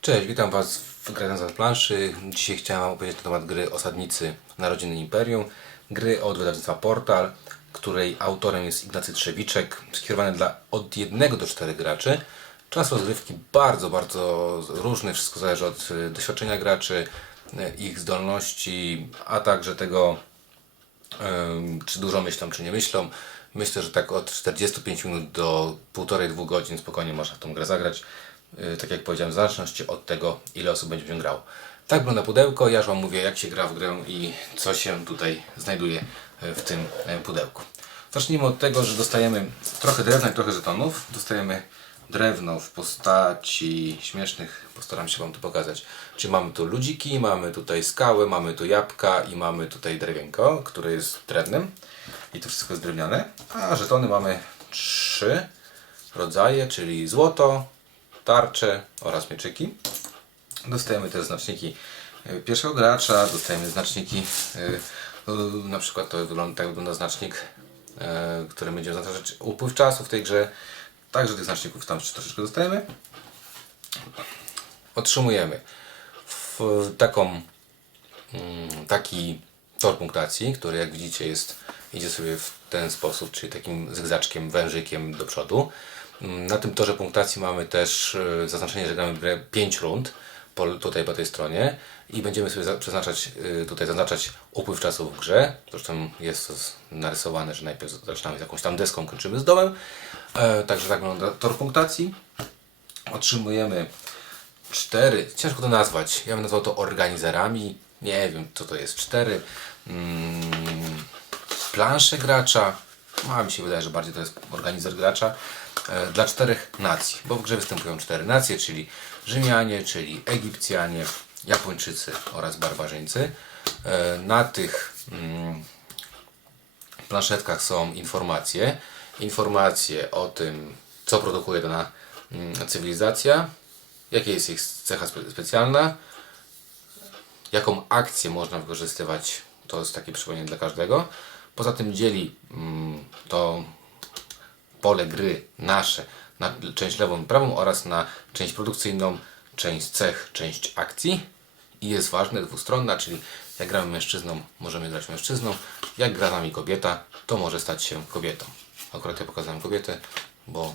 Cześć, witam Was w Grając na planszy. Dzisiaj chciałem opowiedzieć na temat gry Osadnicy Narodziny Imperium. Gry od wydawnictwa Portal, której autorem jest Ignacy Trzewiczek, skierowany dla od 1 do 4 graczy. Czas rozgrywki bardzo, bardzo różny, wszystko zależy od y, doświadczenia graczy, y, ich zdolności, a także tego, czy dużo myślą, czy nie myślą. Myślę, że tak od 45 minut do 1,5-2 godzin spokojnie można w tą grę zagrać. Yy, Tak jak powiedziałem, w zależności od tego, ile osób będzie w grało. Tak wygląda pudełko. Ja już Wam mówię, jak się gra w grę i co się tutaj znajduje yy, w tym yy, pudełku. Zacznijmy od tego, że dostajemy trochę drewna i trochę żetonów. Dostajemy drewno w postaci śmiesznych, postaram się Wam to pokazać. Czyli mamy tu ludziki, mamy tutaj skałę, mamy tu jabłka i mamy tutaj drewienko, które jest drewnem. I to wszystko jest drewniane. A żetony mamy trzy rodzaje, czyli złoto, tarcze oraz mieczyki. Dostajemy też znaczniki e, pierwszego gracza, dostajemy znaczniki, e, na przykład to wygląda, tak wygląda znacznik, e, który będzie zaznaczać upływ czasu w tej grze. Także tych znaczników tam troszeczkę dostajemy. Otrzymujemy taką, mm, taki tor punktacji, który jak widzicie jest, idzie sobie w ten sposób, czyli takim zygzaczkiem, wężykiem do przodu. Mm, Na tym torze punktacji mamy też e, zaznaczenie, że gramy grę 5 rund, po, tutaj po tej stronie i będziemy sobie za, przeznaczać, e, tutaj zaznaczać upływ czasu w grze. Zresztą jest to narysowane, że najpierw zaczynamy z jakąś tam deską, kończymy z domem. E, także tak wygląda tor punktacji. Otrzymujemy cztery, ciężko to nazwać, ja bym nazwał to organizerami, nie wiem co to jest, cztery mm, plansze gracza, a mi się wydaje, że bardziej to jest organizer gracza, e, dla czterech nacji, bo w grze występują cztery nacje, czyli Rzymianie, czyli Egipcjanie, Japończycy oraz Barbarzyńcy. E, na tych mm, planszetkach są informacje. Informacje o tym, co produkuje dana mm, cywilizacja, jakie jest ich cecha spe- specjalna, jaką akcję można wykorzystywać, to jest takie przypomnienie dla każdego. Poza tym dzieli mm, to pole gry nasze na część lewą i prawą oraz na część produkcyjną, część cech, część akcji. I jest ważne, dwustronna, czyli jak gramy mężczyzną, możemy grać mężczyzną, jak gra nami kobieta, to może stać się kobietą. Akurat ja pokazałem kobietę, bo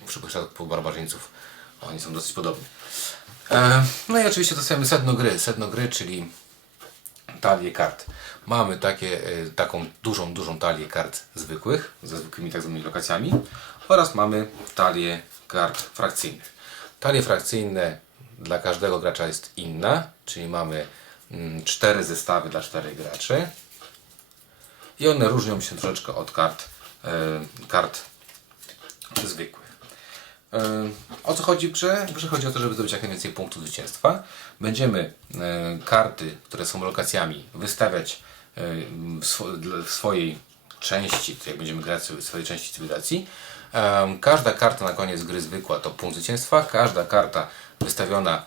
w przypadku barbarzyńców oni są dosyć podobni. E, no i oczywiście dostajemy sedno gry, sedno gry, czyli talię kart. Mamy takie, e, taką dużą, dużą talię kart zwykłych, ze zwykłymi tak zwanymi lokacjami oraz mamy talię kart frakcyjnych. Talie frakcyjne dla każdego gracza jest inna, czyli mamy mm, cztery zestawy dla czterech graczy i one różnią się troszeczkę od kart, e, kart zwykłych. E, O co chodzi w grze? W grze chodzi o to, żeby zdobyć jak najwięcej punktów zwycięstwa. Będziemy e, karty, które są lokacjami, wystawiać e, w, swojej części, jak będziemy grać w swojej części cywilizacji. Każda karta na koniec gry zwykła to punkt zwycięstwa, każda karta wystawiona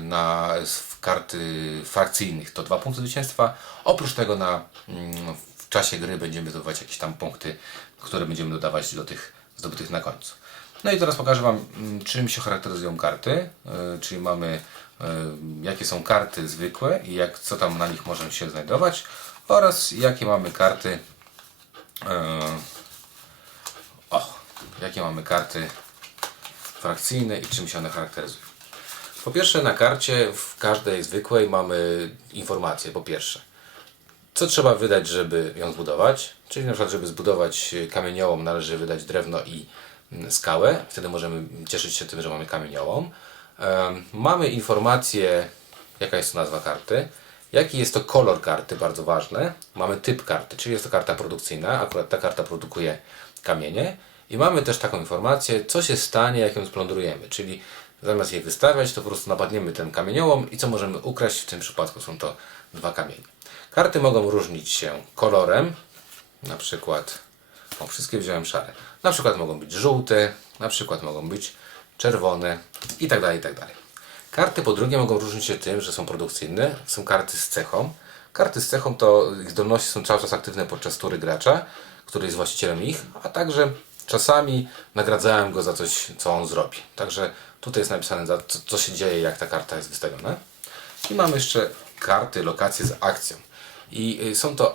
na karty frakcyjnych to dwa punkty zwycięstwa. Oprócz tego na, mm, w czasie gry będziemy zdobywać jakieś tam punkty, które będziemy dodawać do tych zdobytych na końcu. No i teraz pokażę Wam, mm, czym się charakteryzują karty, e, czyli mamy e, jakie są karty zwykłe i jak, co tam na nich może się znajdować oraz jakie mamy karty e, o, jakie mamy karty frakcyjne i czym się one charakteryzują. Po pierwsze na karcie w każdej zwykłej mamy informacje, po pierwsze co trzeba wydać, żeby ją zbudować. Czyli na przykład, żeby zbudować kamieniołom należy wydać drewno i skałę. Wtedy możemy cieszyć się tym, że mamy kamieniołom. Mamy informację, jaka jest to nazwa karty. Jaki jest to kolor karty, bardzo ważne. Mamy typ karty, czyli jest to karta produkcyjna. Akurat ta karta produkuje kamienie. I mamy też taką informację, co się stanie, jak ją splądrujemy. Czyli zamiast jej wystawiać, to po prostu napadniemy ten kamieniołom i co możemy ukraść? W tym przypadku są to dwa kamienie. Karty mogą różnić się kolorem, na przykład, o wszystkie wziąłem szare, na przykład mogą być żółte, na przykład mogą być czerwone i tak dalej, i tak dalej. Karty po drugie mogą różnić się tym, że są produkcyjne, są karty z cechą. Karty z cechą to ich zdolności są cały czas aktywne podczas tury gracza, który jest właścicielem ich, a także Czasami nagradzałem go za coś, co on zrobi. Także tutaj jest napisane, co, co się dzieje, jak ta karta jest wystawiona. I mamy jeszcze karty, lokacje z akcją. I y, są to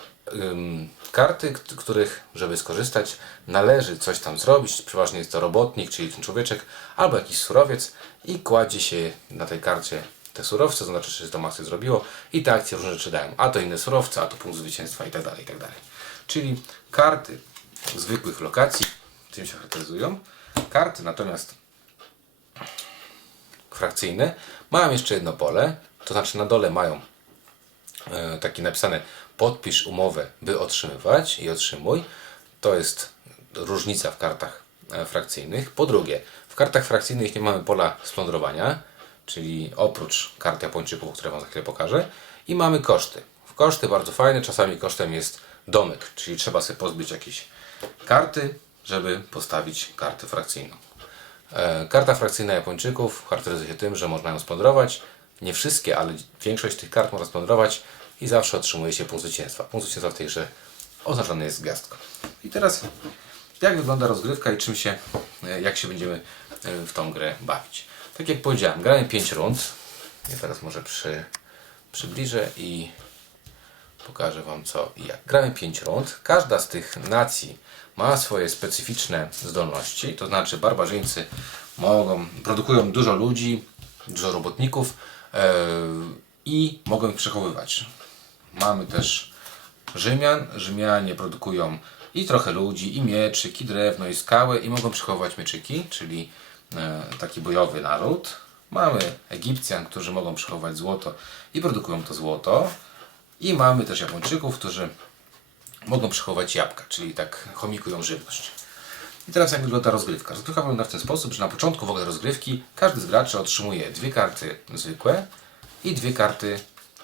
karty, których, żeby skorzystać, należy coś tam zrobić. Przeważnie jest to robotnik, czyli ten człowieczek, albo jakiś surowiec i kładzie się na tej karcie te surowce, to znaczy, że to masy zrobiło i te akcje różne rzeczy dają. A to inne surowce, a to punkt zwycięstwa i tak dalej, i tak dalej. Czyli karty zwykłych lokacji tym się charakteryzują. Karty natomiast frakcyjne mają jeszcze jedno pole, to znaczy na dole mają e, takie napisane podpisz umowę, by otrzymywać i otrzymuj. To jest różnica w kartach e, frakcyjnych. Po drugie, w kartach frakcyjnych nie mamy pola splądrowania, czyli oprócz kart Japończyków, które Wam za chwilę pokażę. I mamy koszty. W koszty bardzo fajne, czasami kosztem jest domek, czyli trzeba sobie pozbyć jakieś karty, żeby postawić kartę frakcyjną. E, Karta frakcyjna Japończyków charakteryzuje się tym, że można ją splądrować. Nie wszystkie, ale większość tych kart można splądrować i zawsze otrzymuje się punkt zwycięstwa. Punkt zwycięstwa w tej grze oznaczony jest gwiazdką. I teraz jak wygląda rozgrywka i czym się, e, jak się będziemy e, w tą grę bawić. Tak jak powiedziałem, gramy 5 rund. Ja teraz może przy, przybliżę i pokażę Wam co i jak. Gramy 5 rund. Każda z tych nacji ma swoje specyficzne zdolności, to znaczy barbarzyńcy mogą, produkują dużo ludzi, dużo robotników e, i mogą ich przechowywać. Mamy też Rzymian. Rzymianie produkują i trochę ludzi, i mieczyk, i drewno, i skałę i mogą przechowywać mieczyki, czyli e, taki bojowy naród. Mamy Egipcjan, którzy mogą przechowywać złoto i produkują to złoto. I mamy też Japończyków, którzy mogą przechowywać jabłka, czyli tak chomikują żywność. I teraz jak wygląda rozgrywka? Rozgrywka wygląda w ten sposób, że na początku w ogóle rozgrywki każdy z graczy otrzymuje dwie karty zwykłe i dwie karty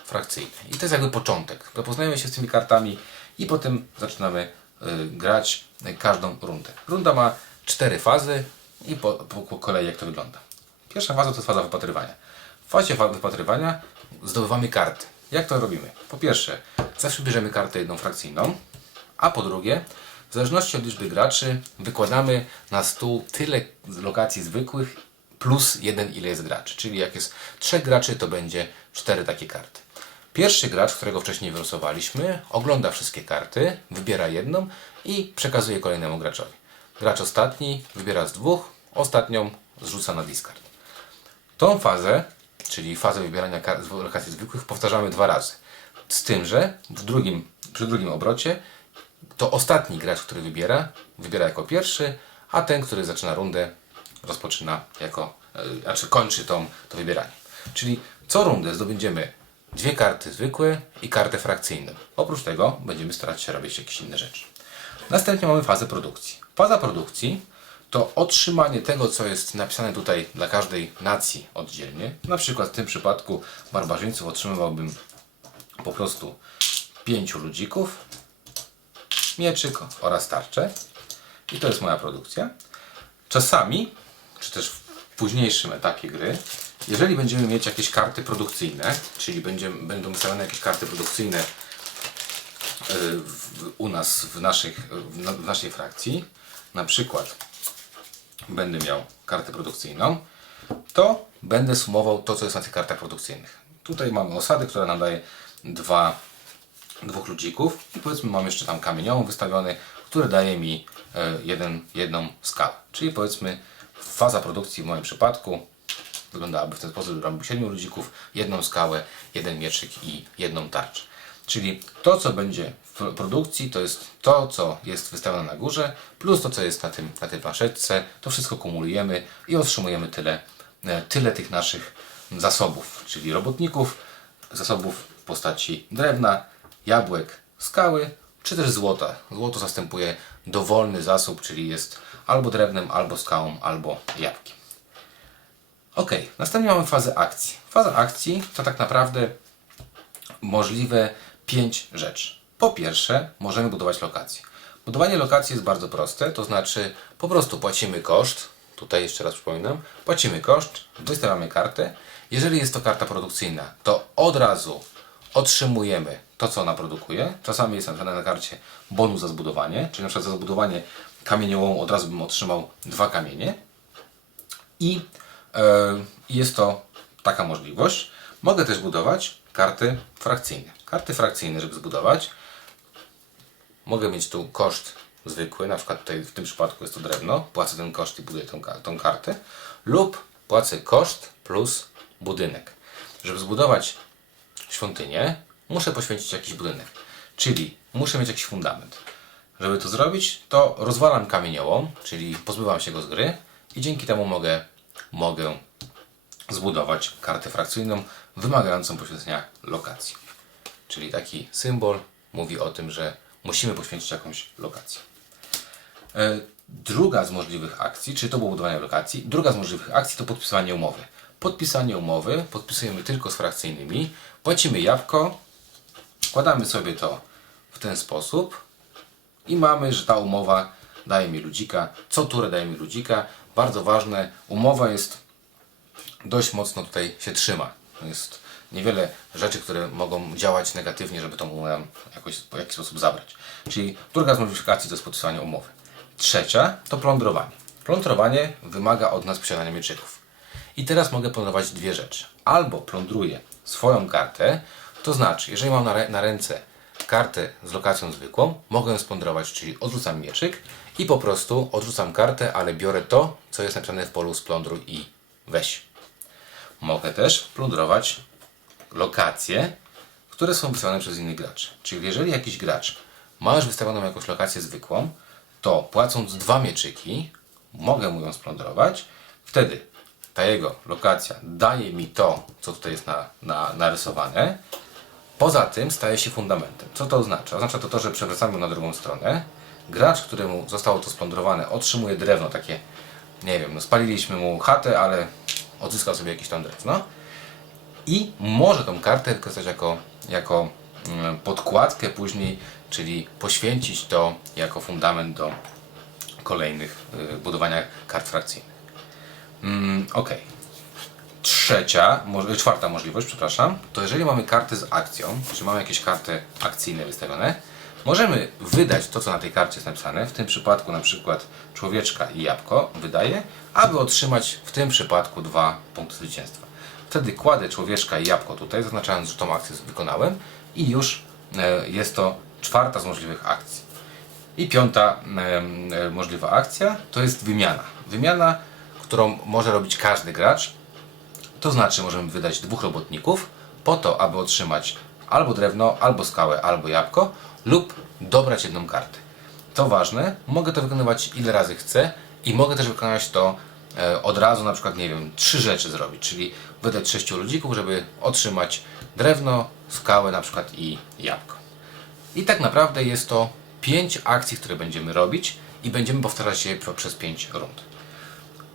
frakcyjne. I to jest jakby początek. Zapoznajemy się z tymi kartami i potem zaczynamy y, grać każdą rundę. Runda ma cztery fazy i po, po, po kolei jak to wygląda. Pierwsza faza to jest faza wypatrywania. W fazie fa- wypatrywania zdobywamy karty. Jak to robimy? Po pierwsze, zawsze bierzemy kartę jedną frakcyjną, a po drugie, w zależności od liczby graczy, wykładamy na stół tyle lokacji zwykłych plus jeden ile jest graczy. Czyli jak jest trzech graczy, to będzie cztery takie karty. Pierwszy gracz, którego wcześniej wylosowaliśmy, ogląda wszystkie karty, wybiera jedną i przekazuje kolejnemu graczowi. Gracz ostatni wybiera z dwóch, ostatnią zrzuca na discard. Tą fazę, czyli fazę wybierania kar- z lokacji zwykłych, powtarzamy dwa razy. Z tym, że w drugim, przy drugim obrocie to ostatni gracz, który wybiera, wybiera jako pierwszy, a ten, który zaczyna rundę, rozpoczyna jako, znaczy kończy tą, to wybieranie. Czyli co rundę zdobędziemy dwie karty zwykłe i kartę frakcyjną. Oprócz tego będziemy starać się robić jakieś inne rzeczy. Następnie mamy fazę produkcji. Faza produkcji to otrzymanie tego, co jest napisane tutaj dla każdej nacji oddzielnie. Na przykład w tym przypadku barbarzyńców otrzymywałbym po prostu pięciu ludzików, mieczyk oraz tarczę. I to jest moja produkcja. Czasami, czy też w późniejszym etapie gry, jeżeli będziemy mieć jakieś karty produkcyjne, czyli będziemy, będą wystawione jakieś karty produkcyjne y, w, u nas w, naszych, w, na, w naszej frakcji, na przykład będę miał kartę produkcyjną, to będę sumował to, co jest na tych kartach produkcyjnych. Tutaj mamy osadę, która nam daje dwa, dwóch ludzików i powiedzmy mam jeszcze tam kamieniołom wystawiony, który daje mi e, jeden, jedną skałę. Czyli powiedzmy faza produkcji w moim przypadku wyglądałaby w ten sposób, że mam 7 ludzików, jedną skałę, jeden mieczyk i jedną tarczę. Czyli to, co będzie w produkcji, to jest to, co jest wystawione na górze, plus to, co jest na, tym, na tej planszetce. To wszystko kumulujemy i otrzymujemy tyle, e, tyle tych naszych zasobów, czyli robotników, zasobów w postaci drewna, jabłek, skały, czy też złota. Złoto zastępuje dowolny zasób, czyli jest albo drewnem, albo skałą, albo jabłkiem. Ok, następnie mamy fazę akcji. Faza akcji to tak naprawdę możliwe pięć rzeczy. Po pierwsze, możemy budować lokacje. Budowanie lokacji jest bardzo proste, to znaczy po prostu płacimy koszt. Tutaj jeszcze raz przypominam, płacimy koszt, wystawiamy kartę. Jeżeli jest to karta produkcyjna, to od razu otrzymujemy to, co ona produkuje. Czasami jest na karcie bonus za zbudowanie, czyli na przykład za zbudowanie kamieniołom od razu bym otrzymał dwa kamienie. I jest to taka możliwość. Mogę też budować karty frakcyjne. Karty frakcyjne, żeby zbudować, mogę mieć tu koszt zwykły, na przykład tutaj w tym przypadku jest to drewno, płacę ten koszt i buduję tą, tą kartę, lub płacę koszt plus budynek. Żeby zbudować świątynię, muszę poświęcić jakiś budynek, czyli muszę mieć jakiś fundament. Żeby to zrobić, to rozwalam kamieniołom, czyli pozbywam się go z gry i dzięki temu mogę, mogę zbudować kartę frakcyjną wymagającą poświęcenia lokacji. Czyli taki symbol mówi o tym, że musimy poświęcić jakąś lokację. E, Druga z możliwych akcji, czyli to było budowanie lokacji, druga z możliwych akcji to podpisywanie umowy. Podpisanie umowy podpisujemy tylko z frakcyjnymi, płacimy jabłko, wkładamy sobie to w ten sposób i mamy, że ta umowa daje mi ludzika, co turę daje mi ludzika. Bardzo ważne, umowa jest dość mocno tutaj się trzyma. Jest niewiele rzeczy, które mogą działać negatywnie, żeby tą umowę jakoś, w jakiś sposób zabrać. Czyli druga z akcji to jest podpisywanie umowy. Trzecia to plądrowanie. Plądrowanie wymaga od nas posiadania mieczyków. I teraz mogę plądrować dwie rzeczy. Albo plądruję swoją kartę, to znaczy, jeżeli mam na, na ręce kartę z lokacją zwykłą, mogę ją splądrować, czyli odrzucam mieczyk i po prostu odrzucam kartę, ale biorę to, co jest napisane w polu splądruj i weź. Mogę też plądrować lokacje, które są wystawione przez innych graczy. Czyli jeżeli jakiś gracz ma już wystawioną jakąś lokację zwykłą, to płacąc dwa mieczyki, mogę mu ją splądrować. Wtedy ta jego lokacja daje mi to, co tutaj jest na, na, narysowane. Poza tym staje się fundamentem. Co to oznacza? Oznacza to to, że przewracamy na drugą stronę. Gracz, któremu zostało to splądrowane, otrzymuje drewno takie, nie wiem, no spaliliśmy mu chatę, ale odzyskał sobie jakieś tam drewno i może tą kartę wykorzystać jako, jako mm, podkładkę później, czyli poświęcić to jako fundament do kolejnych y, budowania kart frakcyjnych. Mm, ok. Trzecia, może, czwarta możliwość, przepraszam, to jeżeli mamy kartę z akcją, czy mamy jakieś karty akcyjne wystawione, możemy wydać to, co na tej karcie jest napisane, w tym przypadku na przykład człowieczka i jabłko wydaje, aby otrzymać w tym przypadku dwa punkty zwycięstwa. Wtedy kładę człowieczka i jabłko tutaj, zaznaczając, że tą akcję wykonałem i już e, jest to czwarta z możliwych akcji. I piąta e, możliwa akcja to jest wymiana. Wymiana, którą może robić każdy gracz, to znaczy możemy wydać dwóch robotników po to, aby otrzymać albo drewno, albo skałę, albo jabłko lub dobrać jedną kartę. To ważne, mogę to wykonywać ile razy chcę i mogę też wykonać to e, od razu, na przykład, nie wiem, trzy rzeczy zrobić, czyli wydać sześciu ludzików, żeby otrzymać drewno, skałę na przykład i jabłko. I tak naprawdę jest to 5 akcji, które będziemy robić i będziemy powtarzać je przez 5 rund.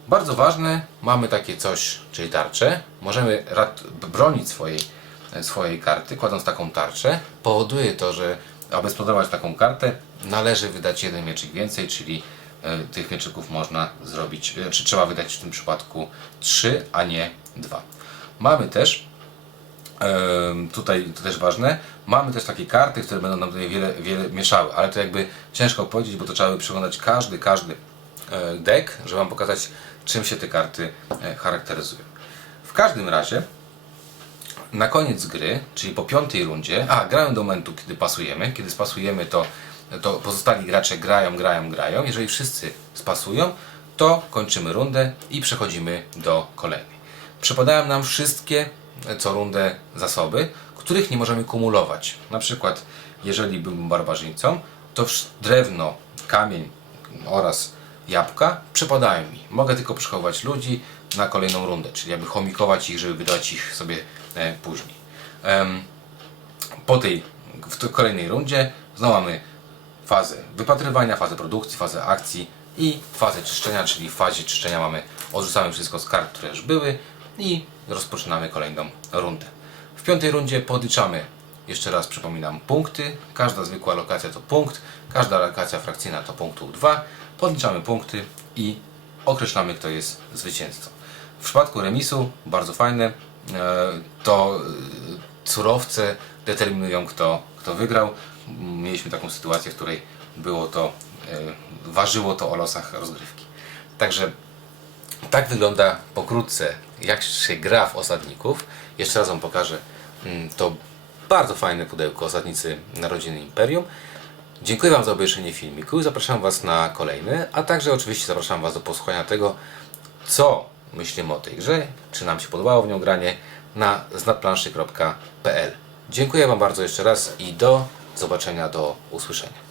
Bardzo ważne, mamy takie coś, czyli tarczę. Możemy bronić swojej, swojej karty, kładąc taką tarczę. Powoduje to, że aby splodować taką kartę, należy wydać jeden mieczyk więcej, czyli e, tych mieczyków można zrobić, e, czy trzeba wydać w tym przypadku 3, a nie 2. Mamy też tutaj to też ważne. Mamy też takie karty, które będą nam tutaj wiele, wiele mieszały, ale to jakby ciężko powiedzieć, bo to trzeba by przeglądać każdy, każdy e, deck, żeby Wam pokazać, czym się te karty e, charakteryzują. W każdym razie, na koniec gry, czyli po piątej rundzie, a grają do momentu, kiedy pasujemy. Kiedy spasujemy, to, to pozostali gracze grają, grają, grają. Jeżeli wszyscy spasują, to kończymy rundę i przechodzimy do kolejnej. Przepadają nam wszystkie e, co rundę zasoby, których nie możemy kumulować. Na przykład, jeżeli byłbym barbarzyńcą, to drewno, kamień oraz jabłka przepadają mi. Mogę tylko przechowywać ludzi na kolejną rundę, czyli jakby chomikować ich, żeby wydać ich sobie później. Em, po tej w kolejnej rundzie znowu mamy fazę wypatrywania, fazę produkcji, fazę akcji i fazę czyszczenia, czyli w fazie czyszczenia mamy odrzucamy wszystko z kart, które już były i rozpoczynamy kolejną rundę. W piątej rundzie podliczamy, jeszcze raz przypominam, punkty. Każda zwykła lokacja to punkt, każda lokacja frakcyjna to punktów 2. Podliczamy punkty i określamy, kto jest zwycięzcą. W przypadku remisu, bardzo fajne, e, to e, surowce determinują, kto, kto wygrał. Mieliśmy taką sytuację, w której było to ważyło to o losach rozgrywki. Także tak wygląda pokrótce, jak się gra w osadników. Jeszcze raz Wam pokażę mm, to bardzo fajne pudełko Osadnicy Narodziny Imperium. Dziękuję Wam za obejrzenie filmiku i zapraszam Was na kolejny, a także oczywiście zapraszam Was do posłuchania tego, co myślimy o tej grze, czy nam się podobało w nią granie na znadplanszy.pl. Dziękuję Wam bardzo jeszcze raz i do zobaczenia, do usłyszenia.